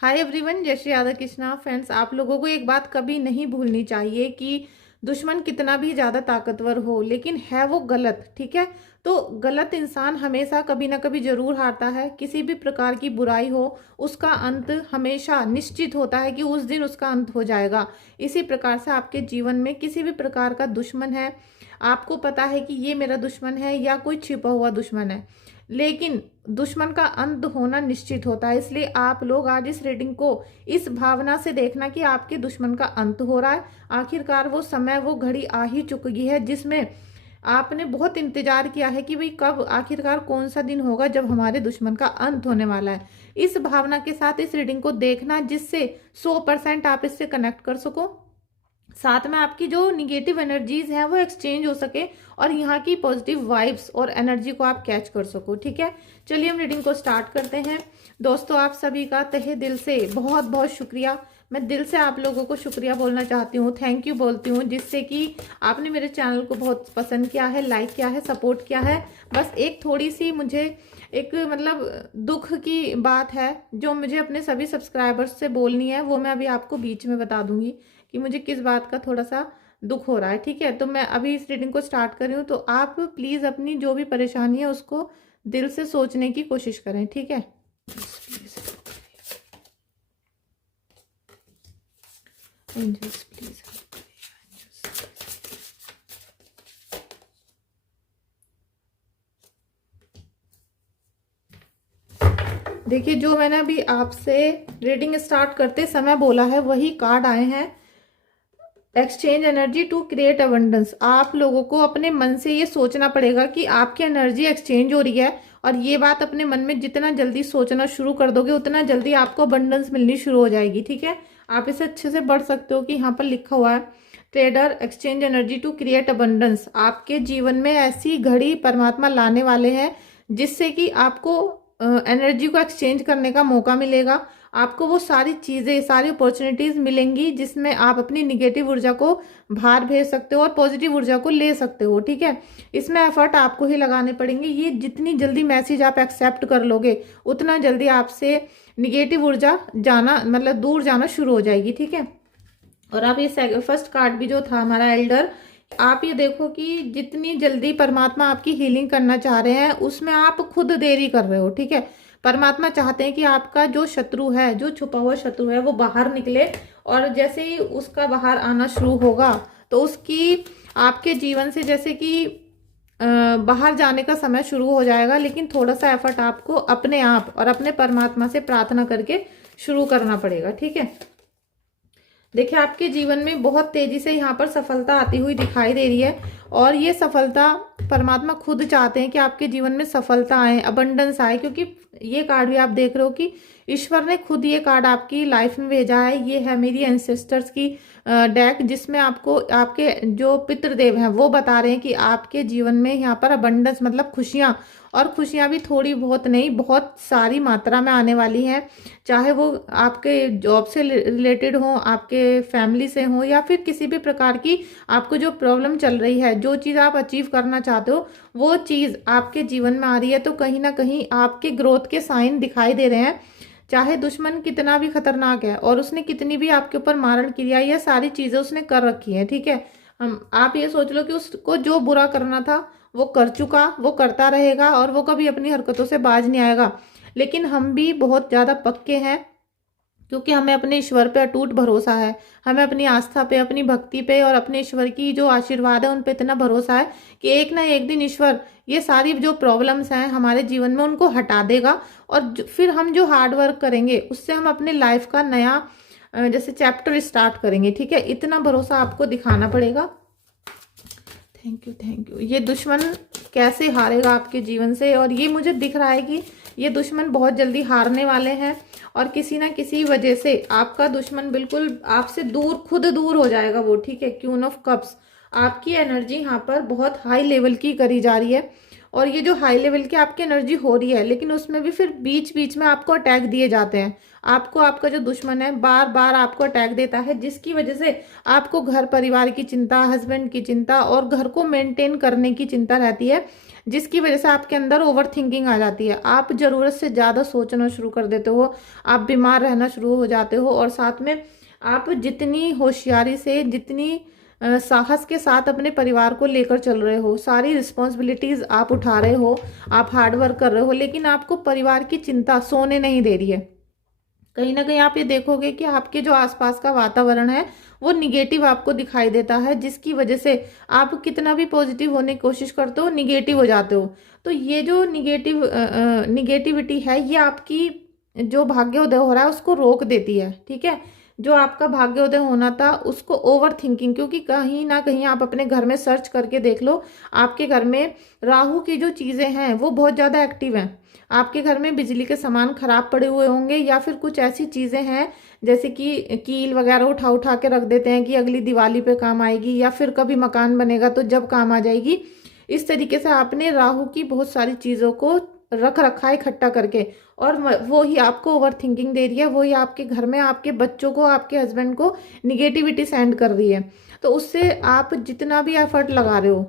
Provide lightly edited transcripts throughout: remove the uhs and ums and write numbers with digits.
Hi everyone, जय Shri Radha Krishna. Friends, आप लोगों को एक बात कभी नहीं भूलनी चाहिए कि दुश्मन कितना भी ज़्यादा ताकतवर हो लेकिन है वो गलत। ठीक है, तो गलत इंसान हमेशा कभी ना कभी जरूर हारता है। किसी भी प्रकार की बुराई हो उसका अंत हमेशा निश्चित होता है कि उस दिन उसका अंत हो जाएगा। इसी प्रकार से आपके जीवन में किसी भी प्रकार का दुश्मन है, आपको पता है कि ये मेरा दुश्मन है या कोई छिपा हुआ दुश्मन है, लेकिन दुश्मन का अंत होना निश्चित होता है। इसलिए आप लोग आज इस रीडिंग को इस भावना से देखना कि आपके दुश्मन का अंत हो रहा है। आखिरकार वो समय, वो घड़ी आ ही चुकी है जिसमें आपने बहुत इंतजार किया है कि भाई कब, आखिरकार कौन सा दिन होगा जब हमारे दुश्मन का अंत होने वाला है। इस भावना के साथ इस रीडिंग को देखना जिससे 100% आप इससे कनेक्ट कर सको, साथ में आपकी जो निगेटिव एनर्जीज हैं वो एक्सचेंज हो सके और यहाँ की पॉजिटिव वाइब्स और एनर्जी को आप कैच कर सको। ठीक है, चलिए हम रीडिंग को स्टार्ट करते हैं। दोस्तों, आप सभी का तहे दिल से बहुत बहुत शुक्रिया। मैं दिल से आप लोगों को शुक्रिया बोलना चाहती हूँ, थैंक यू बोलती हूँ, जिससे कि आपने मेरे चैनल को बहुत पसंद किया है, लाइक किया है, सपोर्ट किया है। बस एक थोड़ी सी मुझे एक मतलब दुख की बात है जो मुझे अपने सभी सब्सक्राइबर्स से बोलनी है, वो मैं अभी आपको बीच में बता दूंगी कि मुझे किस बात का थोड़ा सा दुख हो रहा है। ठीक है, तो मैं अभी इस रीडिंग को स्टार्ट कर रही हूँ, तो आप प्लीज़ अपनी जो भी परेशानी है उसको दिल से सोचने की कोशिश करें। ठीक है, एंजल्स प्लीज। देखिए, जो मैंने अभी आपसे रीडिंग स्टार्ट करते समय बोला है वही कार्ड आए हैं। Exchange energy to create abundance. आप लोगों को अपने मन से ये सोचना पड़ेगा कि आपकी एनर्जी एक्सचेंज हो रही है, और ये बात अपने मन में जितना जल्दी सोचना शुरू कर दोगे उतना जल्दी आपको अबंडेंस मिलनी शुरू हो जाएगी। ठीक है, आप इसे अच्छे से पढ़ सकते हो कि यहाँ पर लिखा हुआ है, trader exchange energy to create abundance. आपके जीवन में ऐसी घड़ी परमात्मा लाने वाले हैं जिससे कि आपको एनर्जी को एक्सचेंज करने का मौका मिलेगा। आपको वो सारी चीज़ें, सारी अपॉर्चुनिटीज़ मिलेंगी जिसमें आप अपनी निगेटिव ऊर्जा को बाहर भेज सकते हो और पॉजिटिव ऊर्जा को ले सकते हो। ठीक है, इसमें एफर्ट आपको ही लगाने पड़ेंगे। ये जितनी जल्दी मैसेज आप एक्सेप्ट कर लोगे उतना जल्दी आपसे निगेटिव ऊर्जा जाना, मतलब दूर जाना शुरू हो जाएगी। ठीक है, और आप ये फर्स्ट कार्ड भी जो था हमारा एल्डर, आप ये देखो कि जितनी जल्दी परमात्मा आपकी हीलिंग करना चाह रहे हैं उसमें आप खुद देरी कर रहे हो। ठीक है, परमात्मा चाहते हैं कि आपका जो शत्रु है, जो छुपा हुआ शत्रु है, वो बाहर निकले, और जैसे ही उसका बाहर आना शुरू होगा तो उसकी आपके जीवन से जैसे कि बाहर जाने का समय शुरू हो जाएगा। लेकिन थोड़ा सा एफर्ट आपको अपने आप और अपने परमात्मा से प्रार्थना करके शुरू करना पड़ेगा। ठीक है, देखिए, आपके जीवन में बहुत तेजी से यहाँ पर सफलता आती हुई दिखाई दे रही है, और ये सफलता परमात्मा खुद चाहते हैं कि आपके जीवन में सफलता आए, अबंडेंस आए, क्योंकि ये कार्ड भी आप देख रहे हो कि ईश्वर ने खुद ये कार्ड आपकी लाइफ में भेजा है। ये है मेरी एंसेस्टर्स की डेक, जिसमें आपको आपके जो पितृदेव हैं वो बता रहे हैं कि आपके जीवन में यहाँ पर अबंडेंस मतलब खुशियाँ, और खुशियाँ भी थोड़ी बहुत नहीं, बहुत सारी मात्रा में आने वाली हैं। चाहे वो आपके जॉब से रिलेटेड हो, आपके फैमिली से हो, या फिर किसी भी प्रकार की आपको जो प्रॉब्लम चल रही है, जो चीज़ आप अचीव करना चाहते हो वो चीज़ आपके जीवन में आ रही है। तो कहीं ना कहीं आपके ग्रोथ के साइन दिखाई दे रहे हैं। चाहे दुश्मन कितना भी खतरनाक है और उसने कितनी भी आपके ऊपर मारण क्रिया, ये सारी चीज़ें उसने कर रखी है। ठीक है, हम आप ये सोच लो कि उसको जो बुरा करना था वो कर चुका, वो करता रहेगा, और वो कभी अपनी हरकतों से बाज नहीं आएगा। लेकिन हम भी बहुत ज़्यादा पक्के हैं क्योंकि हमें अपने ईश्वर पे अटूट भरोसा है। हमें अपनी आस्था पे, अपनी भक्ति पे और अपने ईश्वर की जो आशीर्वाद है उन पे इतना भरोसा है कि एक ना एक दिन ईश्वर ये सारी जो प्रॉब्लम्स हैं हमारे जीवन में उनको हटा देगा, और फिर हम जो हार्ड वर्क करेंगे उससे हम अपने लाइफ का नया जैसे चैप्टर स्टार्ट करेंगे। ठीक है, इतना भरोसा आपको दिखाना पड़ेगा। Thank you, thank you. ये दुश्मन कैसे हारेगा आपके जीवन से, और ये मुझे दिख रहा है कि ये दुश्मन बहुत जल्दी हारने वाले हैं, और किसी ना किसी वजह से आपका दुश्मन बिल्कुल आपसे दूर, खुद दूर हो जाएगा वो। ठीक है, क्वीन ऑफ कप्स, आपकी एनर्जी यहाँ पर बहुत हाई लेवल की करी जा रही है, और ये जो हाई लेवल की आपकी एनर्जी हो रही है, लेकिन उसमें भी फिर बीच बीच में आपको अटैक दिए जाते हैं। आपको आपका जो दुश्मन है बार बार आपको अटैक देता है, जिसकी वजह से आपको घर परिवार की चिंता, हस्बैंड की चिंता और घर को मेंटेन करने की चिंता रहती है, जिसकी वजह से आपके अंदर ओवर थिंकिंग आ जाती है। आप ज़रूरत से ज़्यादा सोचना शुरू कर देते हो, आप बीमार रहना शुरू हो जाते हो, और साथ में आप जितनी होशियारी से, जितनी साहस के साथ अपने परिवार को लेकर चल रहे हो, सारी रिस्पॉन्सिबिलिटीज़ आप उठा रहे हो, आप हार्ड वर्क कर रहे हो, लेकिन आपको परिवार की चिंता सोने नहीं दे रही है। कहीं ना कहीं आप ये देखोगे कि आपके जो आसपास का वातावरण है वो निगेटिव आपको दिखाई देता है, जिसकी वजह से आप कितना भी पॉजिटिव होने की कोशिश करते हो, निगेटिव हो जाते हो। तो ये जो निगेटिविटी है, ये आपकी जो भाग्योदय हो रहा है उसको रोक देती है। ठीक है, जो आपका भाग्योदय होना था उसको ओवर थिंकिंग, क्योंकि कहीं ना कहीं आप अपने घर में सर्च करके देख लो, आपके घर में राहु की जो चीज़ें हैं वो बहुत ज़्यादा एक्टिव हैं। आपके घर में बिजली के सामान खराब पड़े हुए होंगे, या फिर कुछ ऐसी चीज़ें हैं जैसे कि कील वगैरह उठा उठा के रख देते हैं कि अगली दिवाली पे काम आएगी, या फिर कभी मकान बनेगा तो जब काम आ जाएगी। इस तरीके से आपने राहु की बहुत सारी चीज़ों को रख रखा है इकट्ठा करके, और वो ही आपको ओवर थिंकिंग दे रही है, वो ही आपके घर में आपके बच्चों को, आपके हस्बैंड को निगेटिविटी सेंड कर रही है। तो उससे आप जितना भी एफर्ट लगा रहे हो,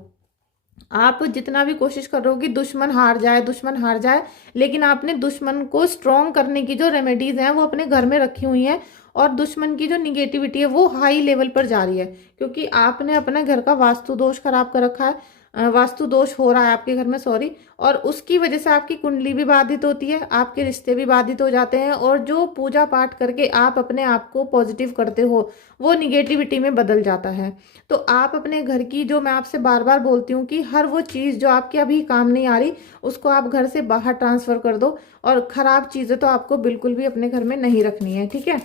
आप जितना भी कोशिश कर रहे हो कि दुश्मन हार जाए, दुश्मन हार जाए, लेकिन आपने दुश्मन को स्ट्रॉन्ग करने की जो रेमेडीज हैं वो अपने घर में रखी हुई हैं, और दुश्मन की जो निगेटिविटी है वो हाई लेवल पर जा रही है, क्योंकि आपने अपने घर का वास्तु दोष खराब कर रखा है, वास्तु दोष हो रहा है आपके घर में, सॉरी, और उसकी वजह से आपकी कुंडली भी बाधित होती है, आपके रिश्ते भी बाधित हो जाते हैं, और जो पूजा पाठ करके आप अपने आप को पॉजिटिव करते हो वो निगेटिविटी में बदल जाता है। तो आप अपने घर की, जो मैं आपसे बार बार बोलती हूँ कि हर वो चीज़ जो आपके अभी काम नहीं आ रही उसको आप घर से बाहर ट्रांसफ़र कर दो, और ख़राब चीज़ें तो आपको बिल्कुल भी अपने घर में नहीं रखनी है। ठीक है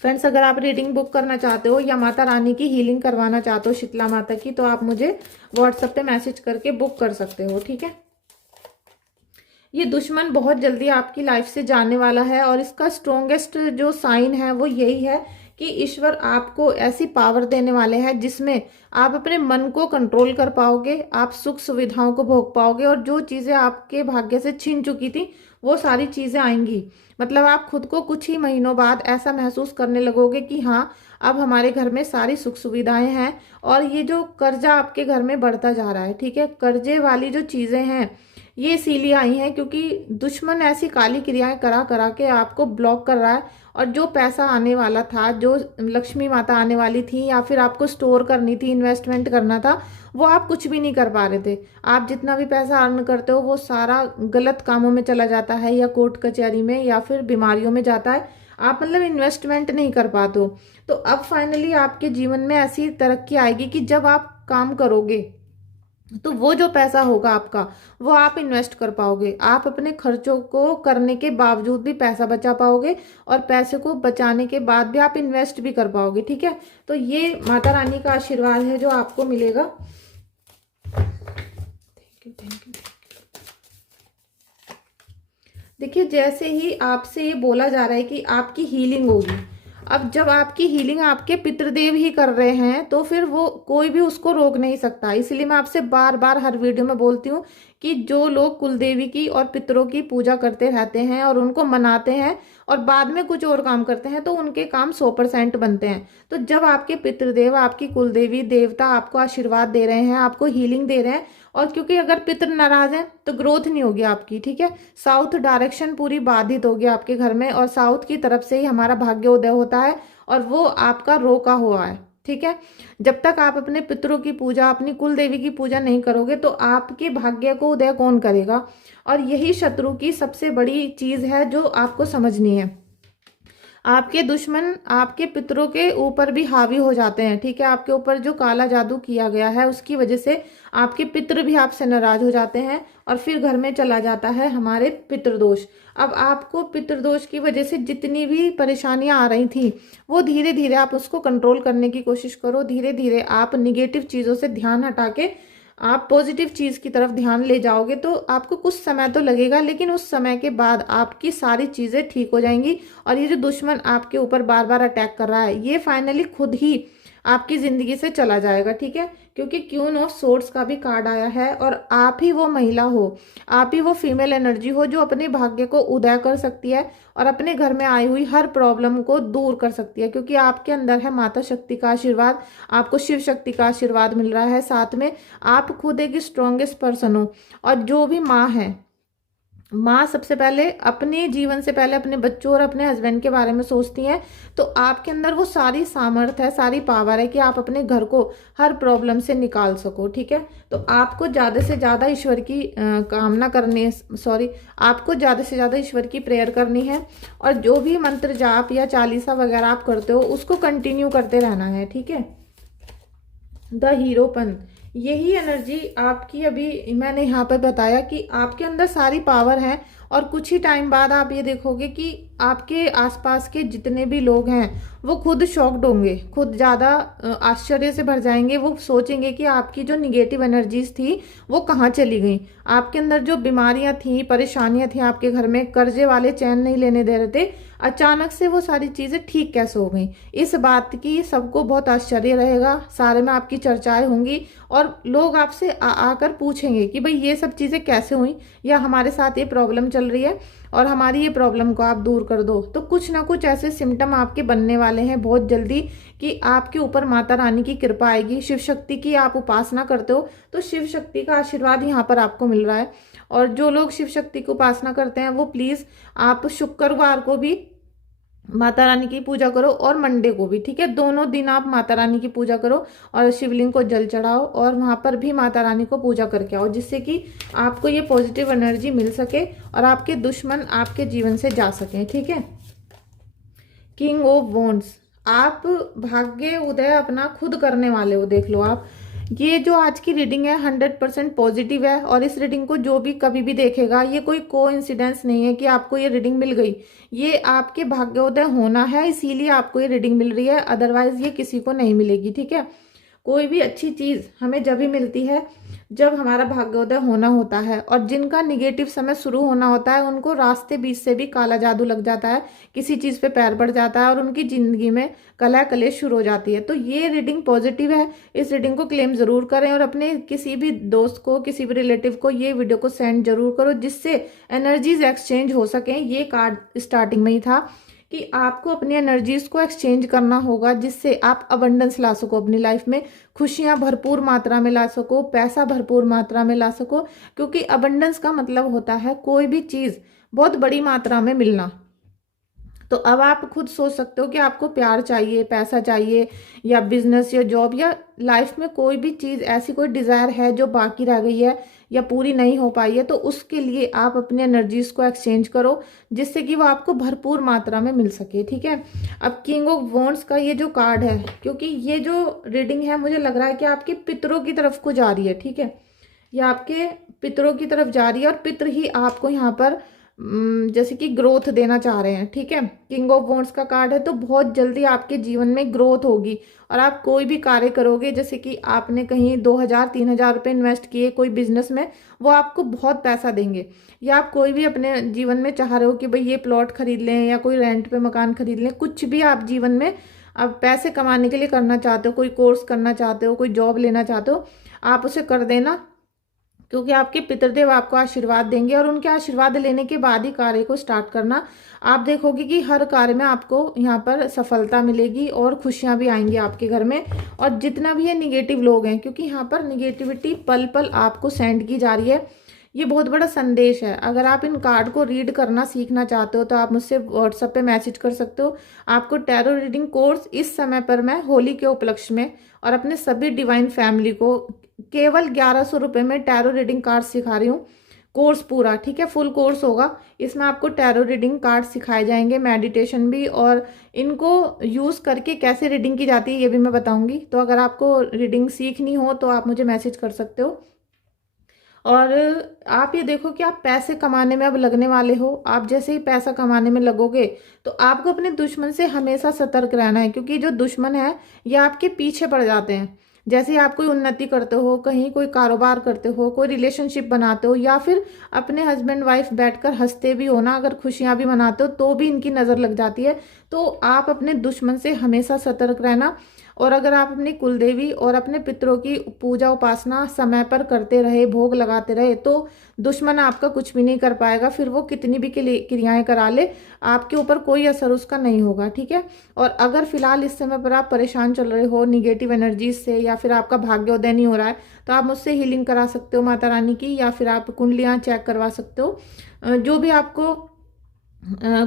फ्रेंड्स, अगर आप रीडिंग बुक करना चाहते हो या माता रानी की हीलिंग करवाना चाहते हो, शीतला माता की, तो आप मुझे व्हाट्सएप पे मैसेज करके बुक कर सकते हो। ठीक है, ये दुश्मन बहुत जल्दी आपकी लाइफ से जाने वाला है, और इसका स्ट्रॉन्गेस्ट जो साइन है वो यही है कि ईश्वर आपको ऐसी पावर देने वाले हैं जिसमें आप अपने मन को कंट्रोल कर पाओगे, आप सुख सुविधाओं को भोग पाओगे, और जो चीज़ें आपके भाग्य से छिन चुकी थी वो सारी चीज़ें आएंगी। मतलब आप खुद को कुछ ही महीनों बाद ऐसा महसूस करने लगोगे कि हाँ, अब हमारे घर में सारी सुख सुविधाएं हैं, और ये जो कर्जा आपके घर में बढ़ता जा रहा है, ठीक है, कर्जे वाली जो चीज़ें हैं ये इसीलिए आई हैं क्योंकि दुश्मन ऐसी काली क्रियाएं करा करा के आपको ब्लॉक कर रहा है, और जो पैसा आने वाला था, जो लक्ष्मी माता आने वाली थी, या फिर आपको स्टोर करनी थी, इन्वेस्टमेंट करना था, वो आप कुछ भी नहीं कर पा रहे थे। आप जितना भी पैसा अर्न करते हो वो सारा गलत कामों में चला जाता है, या कोर्ट कचहरी में, या फिर बीमारियों में जाता है। आप मतलब इन्वेस्टमेंट नहीं कर पाते हो। तो अब फाइनली आपके जीवन में ऐसी तरक्की आएगी कि जब आप काम करोगे तो वो जो पैसा होगा आपका वो आप इन्वेस्ट कर पाओगे, आप अपने खर्चों को करने के बावजूद भी पैसा बचा पाओगे, और पैसे को बचाने के बाद भी आप इन्वेस्ट भी कर पाओगे। ठीक है, तो ये माता रानी का आशीर्वाद है जो आपको मिलेगा। Thank you, thank you. देखिए, जैसे ही आपसे ये बोला जा रहा है कि आपकी हीलिंग होगी, अब जब आपकी हीलिंग आपके पितृदेव ही कर रहे हैं तो फिर वो कोई भी उसको रोक नहीं सकता। इसलिए मैं आपसे बार बार हर वीडियो में बोलती हूँ कि जो लोग कुलदेवी की और पितरों की पूजा करते रहते हैं और उनको मनाते हैं और बाद में कुछ और काम करते हैं तो उनके काम 100% बनते हैं। तो जब आपके पितृदेव, आपकी कुलदेवी देवता आपको आशीर्वाद दे रहे हैं, आपको हीलिंग दे रहे हैं, और क्योंकि अगर पितृ नाराज हैं तो ग्रोथ नहीं होगी आपकी। ठीक है, साउथ डायरेक्शन पूरी बाधित होगी आपके घर में, और साउथ की तरफ से ही हमारा भाग्योदय होता है, और वो आपका रोका हुआ है। ठीक है, जब तक आप अपने पितरों की पूजा, अपनी कुल देवी की पूजा नहीं करोगे तो आपके भाग्य को उदय कौन करेगा। और यही शत्रु की सबसे बड़ी चीज है जो आपको समझनी है। आपके दुश्मन आपके पितरों के ऊपर भी हावी हो जाते हैं। ठीक है, आपके ऊपर जो काला जादू किया गया है उसकी वजह से आपके पितृ भी आपसे नाराज हो जाते हैं, और फिर घर में चला जाता है हमारे पितृदोष। अब आपको पितृदोष की वजह से जितनी भी परेशानियां आ रही थी वो धीरे धीरे आप उसको कंट्रोल करने की कोशिश करो। धीरे धीरे आप निगेटिव चीज़ों से ध्यान हटा के आप पॉजिटिव चीज़ की तरफ ध्यान ले जाओगे तो आपको कुछ समय तो लगेगा, लेकिन उस समय के बाद आपकी सारी चीज़ें ठीक हो जाएंगी। और ये जो दुश्मन आपके ऊपर बार बार अटैक कर रहा है ये फाइनली खुद ही आपकी जिंदगी से चला जाएगा, ठीक है। क्योंकि क्वीन ऑफ सोर्ड्स का भी कार्ड आया है और आप ही वो महिला हो, आप ही वो फीमेल एनर्जी हो जो अपने भाग्य को उदय कर सकती है और अपने घर में आई हुई हर प्रॉब्लम को दूर कर सकती है। क्योंकि आपके अंदर है माता शक्ति का आशीर्वाद, आपको शिव शक्ति का आशीर्वाद मिल रहा है, साथ में आप खुद एक स्ट्रॉन्गेस्ट पर्सन हो। और जो भी माँ है, माँ सबसे पहले अपने जीवन से पहले अपने बच्चों और अपने हस्बैंड के बारे में सोचती हैं। तो आपके अंदर वो सारी सामर्थ्य है, सारी पावर है कि आप अपने घर को हर प्रॉब्लम से निकाल सको, ठीक है। तो आपको ज़्यादा से ज़्यादा ईश्वर की कामना करनी, सॉरी, आपको ज़्यादा से ज़्यादा ईश्वर की प्रेयर करनी है। और जो भी मंत्र जाप या चालीसा वगैरह आप करते हो उसको कंटिन्यू करते रहना है, ठीक है। द हीरोपन, यही एनर्जी आपकी, अभी मैंने यहाँ पर बताया कि आपके अंदर सारी पावर है और कुछ ही टाइम बाद आप ये देखोगे कि आपके आसपास के जितने भी लोग हैं वो खुद शॉक्ड होंगे, खुद ज़्यादा आश्चर्य से भर जाएंगे। वो सोचेंगे कि आपकी जो निगेटिव एनर्जीज थी वो कहाँ चली गई, आपके अंदर जो बीमारियां थी, परेशानियां थी, आपके घर में कर्जे वाले चैन नहीं लेने दे रहे थे, अचानक से वो सारी चीज़ें ठीक कैसे हो गई। इस बात की सबको बहुत आश्चर्य रहेगा, सारे में आपकी चर्चाएं होंगी और लोग आपसे आकर पूछेंगे कि भाई ये सब चीज़ें कैसे हुई, या हमारे साथ ये प्रॉब्लम चल रही है और हमारी ये प्रॉब्लम को आप दूर कर दो। तो कुछ ना कुछ ऐसे सिम्टम आपके बनने वाले हैं बहुत जल्दी कि आपके ऊपर माता रानी की कृपा आएगी। शिव शक्ति की आप उपासना करते हो तो शिव शक्ति का आशीर्वाद यहाँ पर आपको मिल रहा है। और जो लोग शिव शक्ति की उपासना करते हैं वो प्लीज़ आप शुक्रवार को भी माता रानी की पूजा करो और मंडे को भी, ठीक है। दोनों दिन आप माता रानी की पूजा करो और शिवलिंग को जल चढ़ाओ और वहां पर भी माता रानी को पूजा करके आओ, जिससे कि आपको ये पॉजिटिव एनर्जी मिल सके और आपके दुश्मन आपके जीवन से जा सके, ठीक है। किंग ऑफ वॉन्ड्स, आप भाग्य उदय अपना खुद करने वाले हो। देख लो आप, ये जो आज की रीडिंग है 100% पॉजिटिव है और इस रीडिंग को जो भी कभी भी देखेगा, ये कोई कोइंसिडेंस नहीं है कि आपको ये रीडिंग मिल गई। ये आपके भाग्योदय होना है, इसीलिए आपको ये रीडिंग मिल रही है, अदरवाइज ये किसी को नहीं मिलेगी, ठीक है। कोई भी अच्छी चीज़ हमें जब भी मिलती है जब हमारा भाग्योदय होना होता है, और जिनका निगेटिव समय शुरू होना होता है उनको रास्ते बीच से भी काला जादू लग जाता है, किसी चीज़ पे पैर पड़ जाता है और उनकी ज़िंदगी में कलह कलेश शुरू हो जाती है। तो ये रीडिंग पॉजिटिव है, इस रीडिंग को क्लेम ज़रूर करें और अपने किसी भी दोस्त को, किसी भी रिलेटिव को ये वीडियो को सेंड जरूर करो, जिससे एनर्जीज एक्सचेंज हो सकें। ये कार्ड स्टार्टिंग में ही था कि आपको अपनी एनर्जीज को एक्सचेंज करना होगा, जिससे आप अबंडेंस ला सको अपनी लाइफ में, खुशियां भरपूर मात्रा में ला सको, पैसा भरपूर मात्रा में ला सको। क्योंकि अबंडेंस का मतलब होता है कोई भी चीज़ बहुत बड़ी मात्रा में मिलना। तो अब आप खुद सोच सकते हो कि आपको प्यार चाहिए, पैसा चाहिए, या बिजनेस या जॉब, या लाइफ में कोई भी चीज़ ऐसी कोई डिज़ायर है जो बाकी रह गई है या पूरी नहीं हो पाई है, तो उसके लिए आप अपनी एनर्जीज को एक्सचेंज करो, जिससे कि वो आपको भरपूर मात्रा में मिल सके, ठीक है। अब किंग ऑफ वॉन्ड्स का ये जो कार्ड है, क्योंकि ये जो रीडिंग है मुझे लग रहा है कि आपके पितरों की तरफ को जा रही है, ठीक है। ये आपके पितरों की तरफ जा रही है और पितर ही आपको यहाँ पर जैसे कि ग्रोथ देना चाह रहे हैं, ठीक है। किंग ऑफ वॉन्ड्स का कार्ड है, तो बहुत जल्दी आपके जीवन में ग्रोथ होगी और आप कोई भी कार्य करोगे, जैसे कि आपने कहीं 2000-3000 रुपये इन्वेस्ट किए कोई बिजनेस में, वो आपको बहुत पैसा देंगे। या आप कोई भी अपने जीवन में चाह रहे हो कि भाई ये प्लॉट खरीद लें या कोई रेंट पे मकान खरीद लें, कुछ भी आप जीवन में अब पैसे कमाने के लिए करना चाहते हो, कोई कोर्स करना चाहते हो, कोई जॉब लेना चाहते हो, आप उसे कर देना, क्योंकि आपके पितृदेव आपको आशीर्वाद देंगे और उनके आशीर्वाद लेने के बाद ही कार्य को स्टार्ट करना। आप देखोगे कि हर कार्य में आपको यहाँ पर सफलता मिलेगी और खुशियाँ भी आएंगी आपके घर में। और जितना भी ये निगेटिव लोग हैं, क्योंकि यहाँ पर निगेटिविटी पल पल आपको सेंड की जा रही है, ये बहुत बड़ा संदेश है। अगर आप इन कार्ड को रीड करना सीखना चाहते हो तो आप मुझसे व्हाट्सएप पे मैसेज कर सकते हो। आपको टैरो रीडिंग कोर्स इस समय पर मैं होली के उपलक्ष्य में और अपने सभी डिवाइन फैमिली को केवल 1100 रुपये में टैरो रीडिंग कार्ड सिखा रही हूँ। कोर्स पूरा, ठीक है, फुल कोर्स होगा। इसमें आपको टैरो रीडिंग कार्ड सिखाए जाएंगे, मेडिटेशन भी, और इनको यूज़ करके कैसे रीडिंग की जाती है ये भी मैं बताऊंगी। तो अगर आपको रीडिंग सीखनी हो तो आप मुझे मैसेज कर सकते हो। और आप ये देखो कि आप पैसे कमाने में अब लगने वाले हो। आप जैसे ही पैसा कमाने में लगोगे तो आपको अपने दुश्मन से हमेशा सतर्क रहना है, क्योंकि जो दुश्मन है ये आपके पीछे पड़ जाते हैं। जैसे ही आप कोई उन्नति करते हो, कहीं कोई कारोबार करते हो, कोई रिलेशनशिप बनाते हो, या फिर अपने हस्बैंड वाइफ बैठकर हंसते भी हो ना, अगर खुशियां भी मनाते हो, तो भी इनकी नज़र लग जाती है। तो आप अपने दुश्मन से हमेशा सतर्क रहना और अगर आप अपनी कुलदेवी और अपने पितरों की पूजा उपासना समय पर करते रहे, भोग लगाते रहे, तो दुश्मन आपका कुछ भी नहीं कर पाएगा। फिर वो कितनी भी क्रियाएं करा ले, आपके ऊपर कोई असर उसका नहीं होगा, ठीक है। और अगर फिलहाल इस समय पर आप परेशान चल रहे हो निगेटिव एनर्जीज से, या फिर आपका भाग्योदय नहीं हो रहा है, तो आप मुझसे हीलिंग करा सकते हो माता रानी की, या फिर आप कुंडलियां चेक करवा सकते हो। जो भी आपको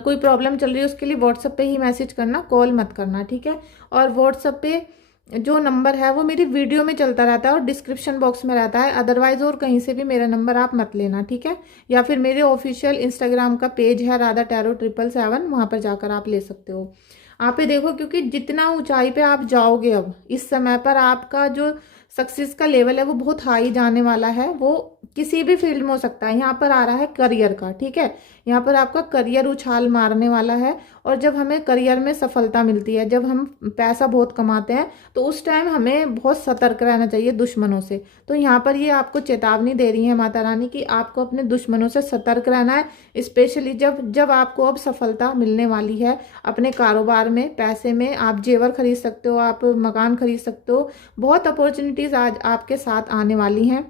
कोई प्रॉब्लम चल रही है उसके लिए व्हाट्सएप पे ही मैसेज करना, कॉल मत करना, ठीक है। और व्हाट्सएप पे जो नंबर है वो मेरी वीडियो में चलता रहता है और डिस्क्रिप्शन बॉक्स में रहता है, अदरवाइज और कहीं से भी मेरा नंबर आप मत लेना, ठीक है। या फिर मेरे ऑफिशियल इंस्टाग्राम का पेज है राधा टैरो 777, वहां पर जाकर आप ले सकते हो। आप ये देखो, क्योंकि जितना ऊंचाई पे आप जाओगे अब इस समय पर, आपका जो सक्सेस का लेवल है वो बहुत हाई जाने वाला है। वो किसी भी फील्ड में हो सकता है। यहाँ पर आ रहा है करियर का, ठीक है। यहाँ पर आपका करियर उछाल मारने वाला है। और जब हमें करियर में सफलता मिलती है, जब हम पैसा बहुत कमाते हैं, तो उस टाइम हमें बहुत सतर्क रहना चाहिए दुश्मनों से। तो यहाँ पर ये आपको चेतावनी दे रही है माता रानी कि आपको अपने दुश्मनों से सतर्क रहना है। स्पेशली जब जब आपको अब सफलता मिलने वाली है अपने कारोबार में, पैसे में, आप जेवर खरीद सकते हो, आप मकान खरीद सकते हो, बहुत अपॉर्चुनिटीज आज आपके साथ आने वाली हैं।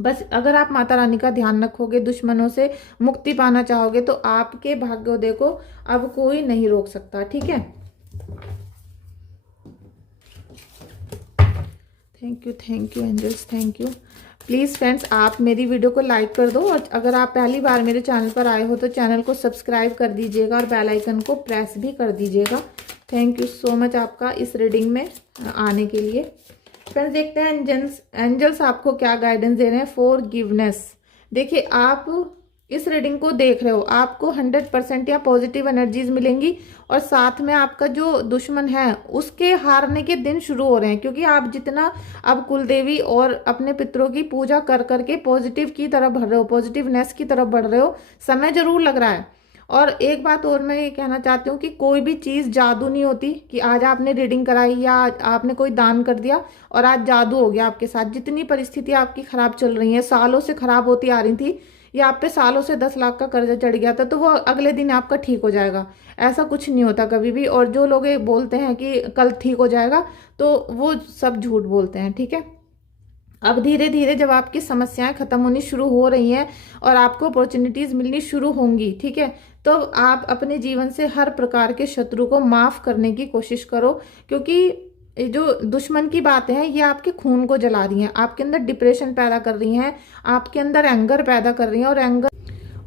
बस अगर आप माता रानी का ध्यान रखोगे, दुश्मनों से मुक्ति पाना चाहोगे, तो आपके भाग्योदय को अब कोई नहीं रोक सकता, ठीक है। Thank you angels, thank you. Please friends, आप मेरी वीडियो को लाइक कर दो, और अगर आप पहली बार मेरे चैनल पर आए हो तो चैनल को सब्सक्राइब कर दीजिएगा और बेल आइकन को प्रेस भी कर दीजिएगा। थैंक यू सो मच आपका इस रीडिंग में आने के लिए। फ्रेंड्स, देखते हैं एंजल्स आपको क्या गाइडेंस दे रहे हैं। फॉरगिवनेस। देखिए, आप इस रीडिंग को देख रहे हो, आपको 100% या पॉजिटिव एनर्जीज मिलेंगी, और साथ में आपका जो दुश्मन है उसके हारने के दिन शुरू हो रहे हैं। क्योंकि आप जितना अब कुलदेवी और अपने पितरों की पूजा कर करके पॉजिटिव की तरफ बढ़ रहे हो, पॉजिटिवनेस की तरफ बढ़ रहे हो, समय जरूर लग रहा है। और एक बात और मैं ये कहना चाहती हूँ कि कोई भी चीज़ जादू नहीं होती कि आज आपने रीडिंग कराई या आपने कोई दान कर दिया और आज जादू हो गया आपके साथ। जितनी परिस्थिति आपकी खराब चल रही है, सालों से खराब होती आ रही थी, या आप पे सालों से 10 लाख का कर्जा चढ़ गया था, तो वो अगले दिन आपका ठीक हो जाएगा, ऐसा कुछ नहीं होता कभी भी। और जो लोग ये बोलते हैं कि कल ठीक हो जाएगा, तो वो सब झूठ बोलते हैं, ठीक है। अब धीरे धीरे जब आपकी समस्याएं खत्म होनी शुरू हो रही हैं और आपको अपॉर्चुनिटीज मिलनी शुरू होंगी, ठीक है, तो आप अपने जीवन से हर प्रकार के शत्रु को माफ करने की कोशिश करो। क्योंकि जो दुश्मन की बातें हैं ये आपके खून को जला रही हैं, आपके अंदर डिप्रेशन पैदा कर रही हैं, आपके अंदर एंगर पैदा कर रही हैं।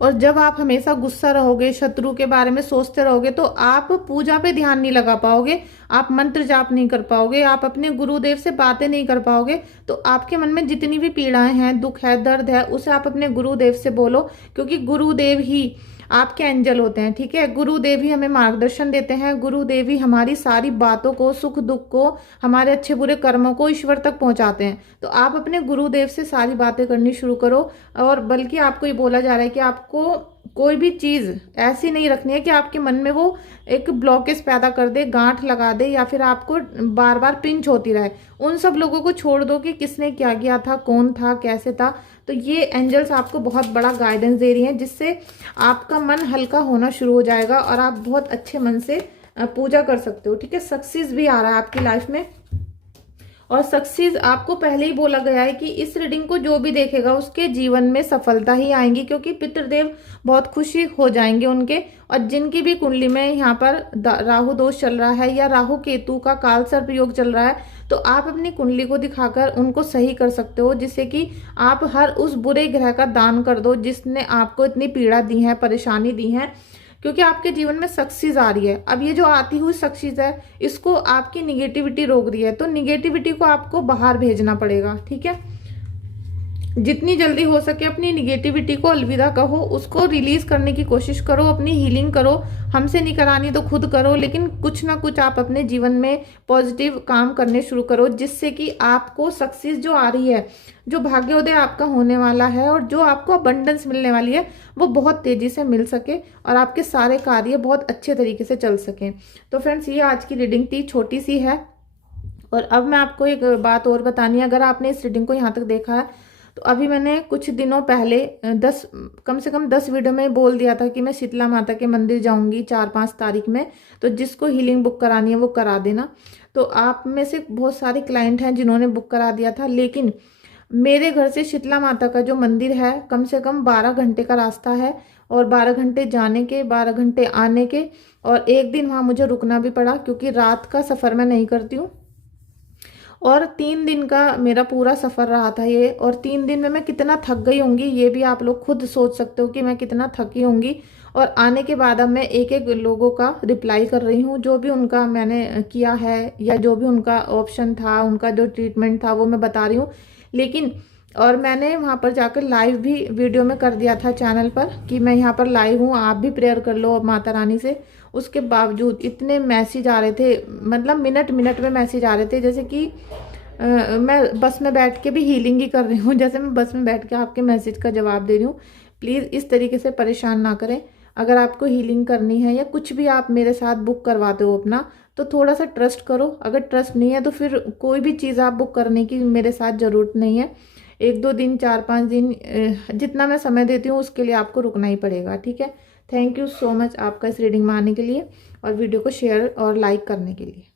और जब आप हमेशा गुस्सा रहोगे, शत्रु के बारे में सोचते रहोगे, तो आप पूजा पे ध्यान नहीं लगा पाओगे, आप मंत्र जाप नहीं कर पाओगे, आप अपने गुरुदेव से बातें नहीं कर पाओगे। तो आपके मन में जितनी भी पीड़ाएं हैं, दुख है, दर्द है, उसे आप अपने गुरुदेव से बोलो। क्योंकि गुरुदेव ही आपके एंजल होते हैं, ठीक है। गुरुदेव ही हमें मार्गदर्शन देते हैं, गुरुदेव ही हमारी सारी बातों को, सुख दुख को, हमारे अच्छे बुरे कर्मों को ईश्वर तक पहुंचाते हैं। तो आप अपने गुरुदेव से सारी बातें करनी शुरू करो। और बल्कि आपको ये बोला जा रहा है कि आपको कोई भी चीज ऐसी नहीं रखनी है कि आपके मन में वो एक ब्लॉकेज पैदा कर दे, गांठ लगा दे, या फिर आपको बार बार पिंच होती रहे। उन सब लोगों को छोड़ दो कि किसने क्या किया था, कौन था, कैसे था। तो ये एंजल्स आपको बहुत बड़ा गाइडेंस दे रही हैं, जिससे आपका मन हल्का होना शुरू हो जाएगा और आप बहुत अच्छे मन से पूजा कर सकते हो, ठीक है। सक्सेस भी आ रहा है आपकी लाइफ में, और सक्सेस आपको पहले ही बोला गया है कि इस रीडिंग को जो भी देखेगा उसके जीवन में सफलता ही आएंगी। क्योंकि पितृदेव बहुत खुशी हो जाएंगे उनके। और जिनकी भी कुंडली में यहाँ पर राहु दोष चल रहा है या राहु केतु का काल सर्प योग चल रहा है, तो आप अपनी कुंडली को दिखाकर उनको सही कर सकते हो, जिससे कि आप हर उस बुरे ग्रह का दान कर दो जिसने आपको इतनी पीड़ा दी है, परेशानी दी है। क्योंकि आपके जीवन में सक्सेस आ रही है। अब ये जो आती हुई सक्सेस है, इसको आपकी निगेटिविटी रोक रही है, तो निगेटिविटी को आपको बाहर भेजना पड़ेगा, ठीक है। जितनी जल्दी हो सके अपनी निगेटिविटी को अलविदा कहो, उसको रिलीज करने की कोशिश करो, अपनी हीलिंग करो। हमसे नहीं करानी तो खुद करो, लेकिन कुछ ना कुछ आप अपने जीवन में पॉजिटिव काम करने शुरू करो, जिससे कि आपको सक्सेस जो आ रही है, जो भाग्योदय आपका होने वाला है और जो आपको अबंडेंस मिलने वाली है, वो बहुत तेजी से मिल सके और आपके सारे कार्य बहुत अच्छे तरीके से चल सकें। तो फ्रेंड्स, ये आज की रीडिंग थी, छोटी सी है। और अब मैं आपको एक बात और बतानी है। अगर आपने इस रीडिंग को यहाँ तक देखा है तो अभी मैंने कुछ दिनों पहले 10 कम से कम 10 वीडियो में बोल दिया था कि मैं शीतला माता के मंदिर जाऊंगी 4-5 तारीख में। तो जिसको हीलिंग बुक करानी है वो करा देना। तो आप में से बहुत सारे क्लाइंट हैं जिन्होंने बुक करा दिया था, लेकिन मेरे घर से शीतला माता का जो मंदिर है कम से कम 12 घंटे का रास्ता है, और 12 घंटे जाने के, 12 घंटे आने के, और एक दिन वहाँ मुझे रुकना भी पड़ा क्योंकि रात का सफ़र मैं नहीं करती हूँ। और 3 दिन का मेरा पूरा सफ़र रहा था ये, और 3 दिन में मैं कितना थक गई होंगी ये भी आप लोग खुद सोच सकते हो कि मैं कितना थकी होंगी। और आने के बाद अब मैं एक एक लोगों का रिप्लाई कर रही हूँ, जो भी उनका मैंने किया है या जो भी उनका ऑप्शन था, उनका जो ट्रीटमेंट था वो मैं बता रही हूँ। लेकिन और मैंने वहाँ पर जाकर लाइव भी वीडियो में कर दिया था चैनल पर कि मैं यहाँ पर लाइव हूँ, आप भी प्रेयर कर लो माता रानी से। उसके बावजूद इतने मैसेज आ रहे थे, मतलब मिनट मिनट में मैसेज आ रहे थे, जैसे कि मैं बस में बैठ के भी हीलिंग ही कर रही हूँ, जैसे मैं बस में बैठ के आपके मैसेज का जवाब दे रही हूँ। प्लीज़ इस तरीके से परेशान ना करें। अगर आपको हीलिंग करनी है या कुछ भी आप मेरे साथ बुक करवाते हो अपना, तो थोड़ा सा ट्रस्ट करो। अगर ट्रस्ट नहीं है तो फिर कोई भी चीज़ आप बुक करने की मेरे साथ ज़रूरत नहीं है। 1-2 दिन, 4-5 दिन, जितना मैं समय देती हूँ उसके लिए आपको रुकना ही पड़ेगा, ठीक है। थैंक यू सो मच आपका इस रीडिंग में आने के लिए और वीडियो को शेयर और लाइक करने के लिए।